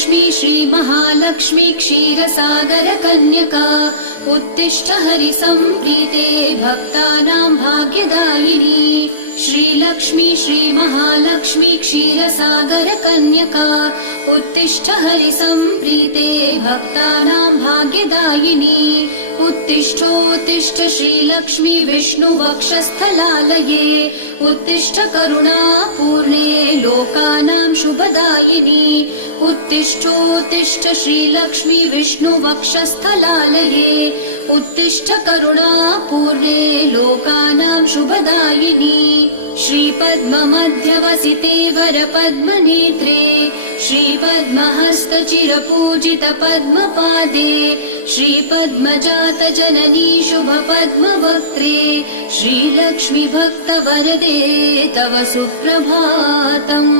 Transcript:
श्रीलक्ष्मी श्रीमहालक्ष्मी क्षीरसागरकन्यका उत्तिष्ठ हरिसम्प्रीते भक्तानां भाग्यदायिनी। श्रीलक्ष्मी श्रीमहालक्ष्मी क्षीरसागरकन्यका उत्तिष्ठ हरिसम्प्रीते भक्तानां भाग्यदायिनी। उत्तिष्ठोत्तिष्ठ श्रीलक्ष्मी विष्णुवक्षस्थलालये उत्तिष्ठ करुणापूर्णे लोकानां शुभदायिनी। उत्तिष्ठोत्तिष्ठ श्रीलक्ष्मी विष्णुवक्षस्थलालये उत्तिष्ठ करुणापूर्णे लोकानां शुभदायिनी। श्रीपद्ममध्यवसिते वरपद्मनेत्रे श्रीपद्महस्तचिरपूजित पद्मपादे श्रीपद्मजातजननी शुभपद्मवक्त्रे श्रीलक्ष्मी भक्तवरदे तव सुप्रभातम्।